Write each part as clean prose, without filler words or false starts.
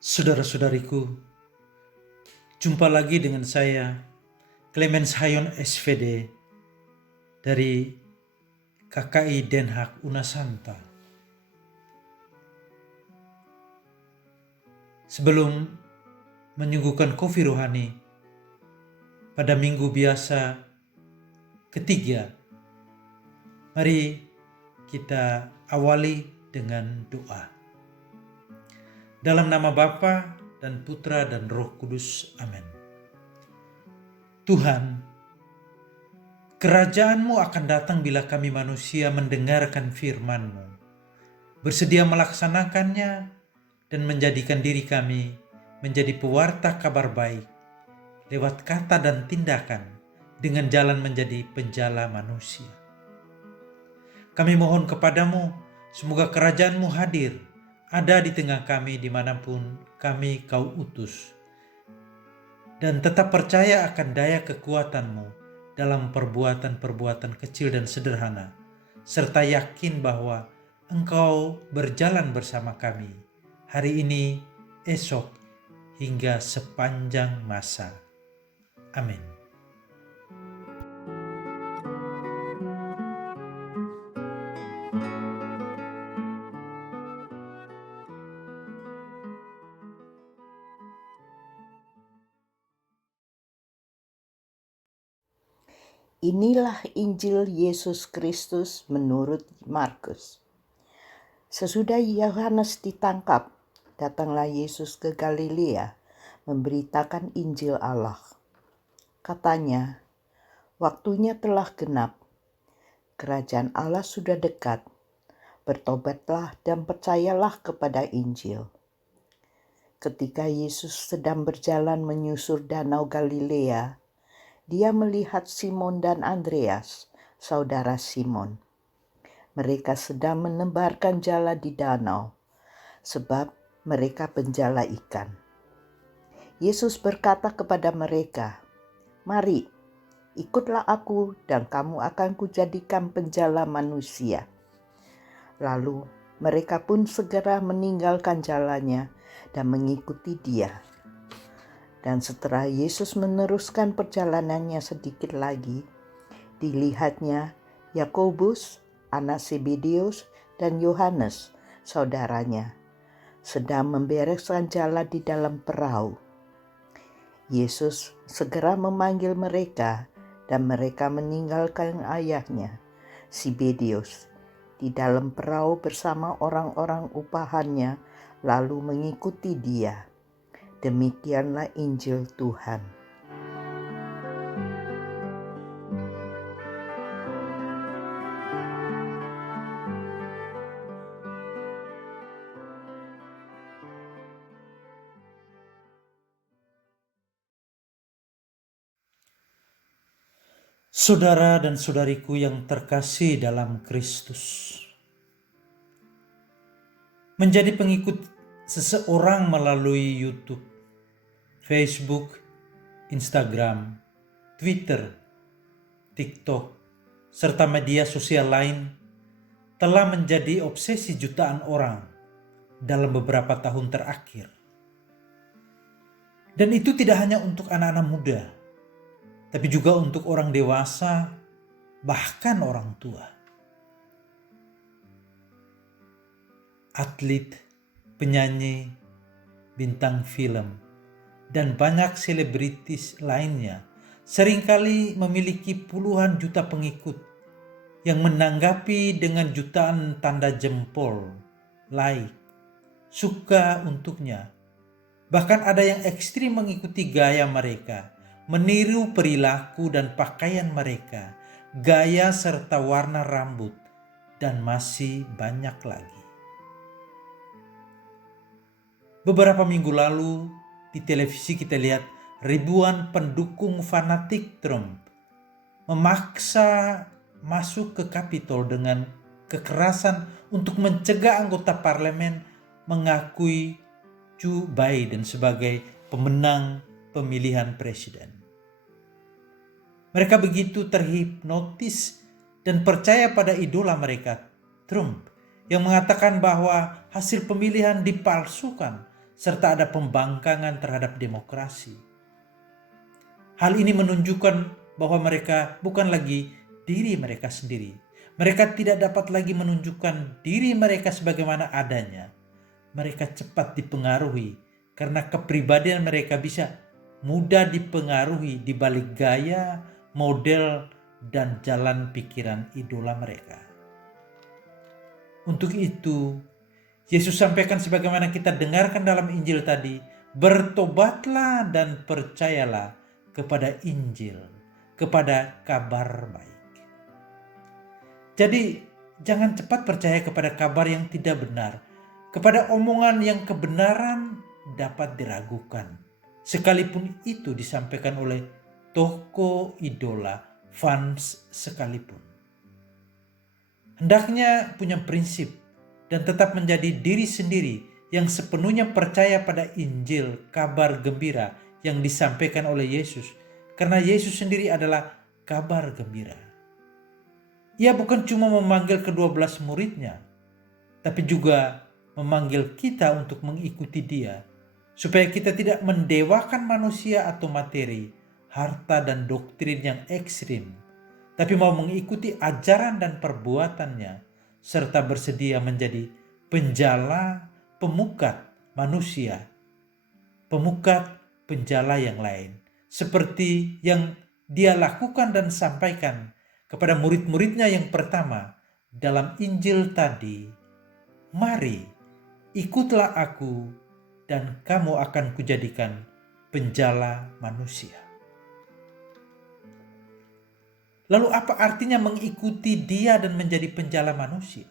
Saudara-saudariku, jumpa lagi dengan saya, Clemens Hayon SVD dari KKI Den Haag Unasanta. Sebelum menyuguhkan kopi rohani pada minggu biasa ketiga, mari kita awali dengan doa. Dalam nama Bapa dan Putra dan Roh Kudus. Amin. Tuhan, kerajaan-Mu akan datang bila kami manusia mendengarkan firman-Mu, bersedia melaksanakannya dan menjadikan diri kami menjadi pewarta kabar baik lewat kata dan tindakan dengan jalan menjadi penjala manusia. Kami mohon kepadamu, semoga kerajaan-Mu hadir, ada di tengah kami dimanapun kami Kau utus, dan tetap percaya akan daya kekuatan-Mu dalam perbuatan-perbuatan kecil dan sederhana, serta yakin bahwa Engkau berjalan bersama kami hari ini, esok, hingga sepanjang masa. Amin. Inilah Injil Yesus Kristus menurut Markus. Sesudah Yohanes ditangkap, datanglah Yesus ke Galilea memberitakan Injil Allah. Katanya, waktunya telah genap, kerajaan Allah sudah dekat, bertobatlah dan percayalah kepada Injil. Ketika Yesus sedang berjalan menyusur danau Galilea, dia melihat Simon dan Andreas, saudara Simon. Mereka sedang menebarkan jala di danau, sebab mereka penjala ikan. Yesus berkata kepada mereka, "Mari, ikutlah aku dan kamu akan kujadikan penjala manusia." Lalu mereka pun segera meninggalkan jalannya dan mengikuti dia. Dan setelah Yesus meneruskan perjalanannya sedikit lagi, dilihatnya Yakobus, anak Zebedeus, dan Yohanes, saudaranya, sedang membereskan jala di dalam perahu. Yesus segera memanggil mereka dan mereka meninggalkan ayahnya, Zebedeus, di dalam perahu bersama orang-orang upahannya lalu mengikuti dia. Demikianlah Injil Tuhan. Saudara dan saudariku yang terkasih dalam Kristus, menjadi pengikut seseorang melalui YouTube, Facebook, Instagram, Twitter, TikTok, serta media sosial lain telah menjadi obsesi jutaan orang dalam beberapa tahun terakhir. Dan itu tidak hanya untuk anak-anak muda, tapi juga untuk orang dewasa, bahkan orang tua. Atlet, penyanyi, bintang film, dan banyak selebritis lainnya seringkali memiliki puluhan juta pengikut yang menanggapi dengan jutaan tanda jempol, like, suka untuknya. Bahkan ada yang ekstrim mengikuti gaya mereka, meniru perilaku dan pakaian mereka, gaya serta warna rambut, dan masih banyak lagi. Beberapa minggu lalu di televisi kita lihat ribuan pendukung fanatik Trump memaksa masuk ke Kapitol dengan kekerasan untuk mencegah anggota parlemen mengakui Joe Biden sebagai pemenang pemilihan presiden. Mereka begitu terhipnotis dan percaya pada idola mereka, Trump, yang mengatakan bahwa hasil pemilihan dipalsukan serta ada pembangkangan terhadap demokrasi. Hal ini menunjukkan bahwa mereka bukan lagi diri mereka sendiri. Mereka tidak dapat lagi menunjukkan diri mereka sebagaimana adanya. Mereka cepat dipengaruhi karena kepribadian mereka bisa mudah dipengaruhi di balik gaya, model, dan jalan pikiran idola mereka. Untuk itu, Yesus sampaikan sebagaimana kita dengarkan dalam Injil tadi, bertobatlah dan percayalah kepada Injil, kepada kabar baik. Jadi, jangan cepat percaya kepada kabar yang tidak benar, kepada omongan yang kebenaran dapat diragukan, sekalipun itu disampaikan oleh tokoh idola, fans sekalipun. Hendaknya punya prinsip dan tetap menjadi diri sendiri yang sepenuhnya percaya pada Injil, kabar gembira yang disampaikan oleh Yesus, karena Yesus sendiri adalah kabar gembira. Ia bukan cuma memanggil ke-12 muridnya, tapi juga memanggil kita untuk mengikuti Dia, supaya kita tidak mendewakan manusia atau materi, harta dan doktrin yang ekstrim, tapi mau mengikuti ajaran dan perbuatannya, serta bersedia menjadi penjala, pemukat manusia, pemukat penjala yang lain, seperti yang Dia lakukan dan sampaikan kepada murid-muridnya yang pertama dalam Injil tadi. Mari, ikutlah aku dan kamu akan kujadikan penjala manusia. Lalu apa artinya mengikuti Dia dan menjadi penjala manusia?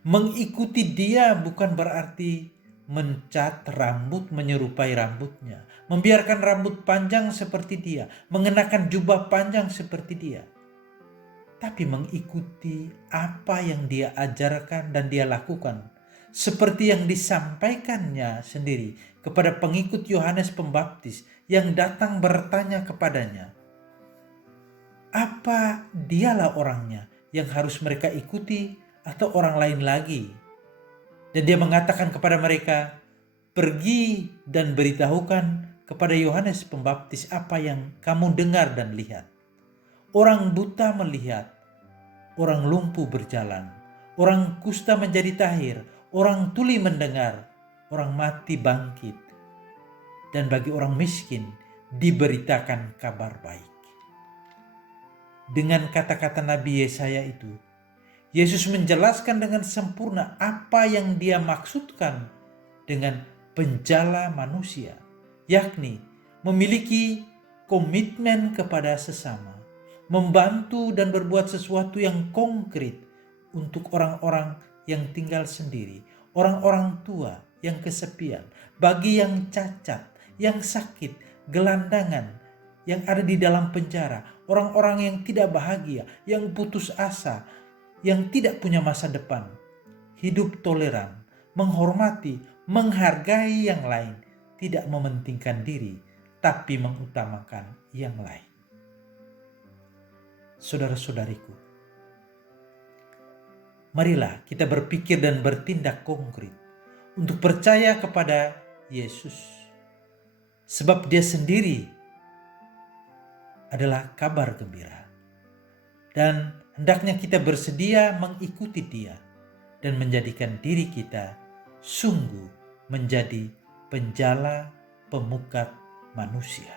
Mengikuti Dia bukan berarti mencat rambut menyerupai rambutnya, membiarkan rambut panjang seperti Dia, mengenakan jubah panjang seperti Dia. Tapi mengikuti apa yang Dia ajarkan dan Dia lakukan, seperti yang disampaikannya sendiri kepada pengikut Yohanes Pembaptis yang datang bertanya kepadanya, apa Dialah orangnya yang harus mereka ikuti atau orang lain lagi? Dan Dia mengatakan kepada mereka, pergi dan beritahukan kepada Yohanes Pembaptis apa yang kamu dengar dan lihat. Orang buta melihat, orang lumpuh berjalan, orang kusta menjadi tahir, orang tuli mendengar, orang mati bangkit, dan bagi orang miskin diberitakan kabar baik. Dengan kata-kata Nabi Yesaya itu, Yesus menjelaskan dengan sempurna apa yang Dia maksudkan dengan penjala manusia, yakni memiliki komitmen kepada sesama, membantu dan berbuat sesuatu yang konkret untuk orang-orang yang tinggal sendiri, orang-orang tua yang kesepian, bagi yang cacat, yang sakit, gelandangan, yang ada di dalam penjara, orang-orang yang tidak bahagia, yang putus asa, yang tidak punya masa depan. Hidup toleran, menghormati, menghargai yang lain, tidak mementingkan diri, tapi mengutamakan yang lain. Saudara-saudariku, marilah kita berpikir dan bertindak konkret untuk percaya kepada Yesus, sebab Dia sendiri adalah kabar gembira, dan hendaknya kita bersedia mengikuti Dia dan menjadikan diri kita sungguh menjadi penjala pemukat manusia.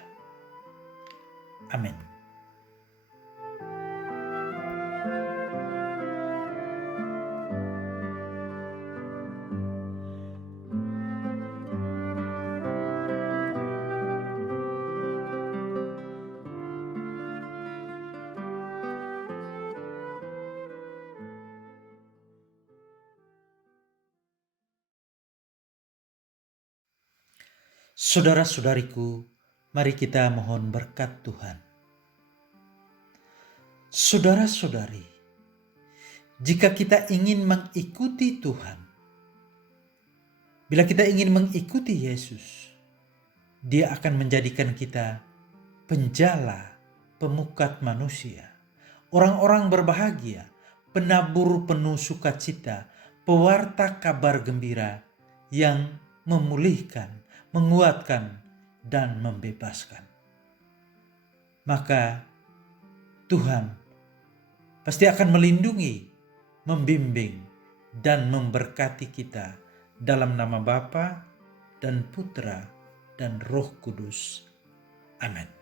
Amin. Saudara-saudariku, mari kita mohon berkat Tuhan. Saudara-saudari, jika kita ingin mengikuti Tuhan, bila kita ingin mengikuti Yesus, Dia akan menjadikan kita penjala, pemukat manusia, orang-orang berbahagia, penabur penuh sukacita, pewarta kabar gembira yang memulihkan, menguatkan, dan membebaskan. Maka Tuhan pasti akan melindungi, membimbing, dan memberkati kita dalam nama Bapa dan Putra dan Roh Kudus. Amin.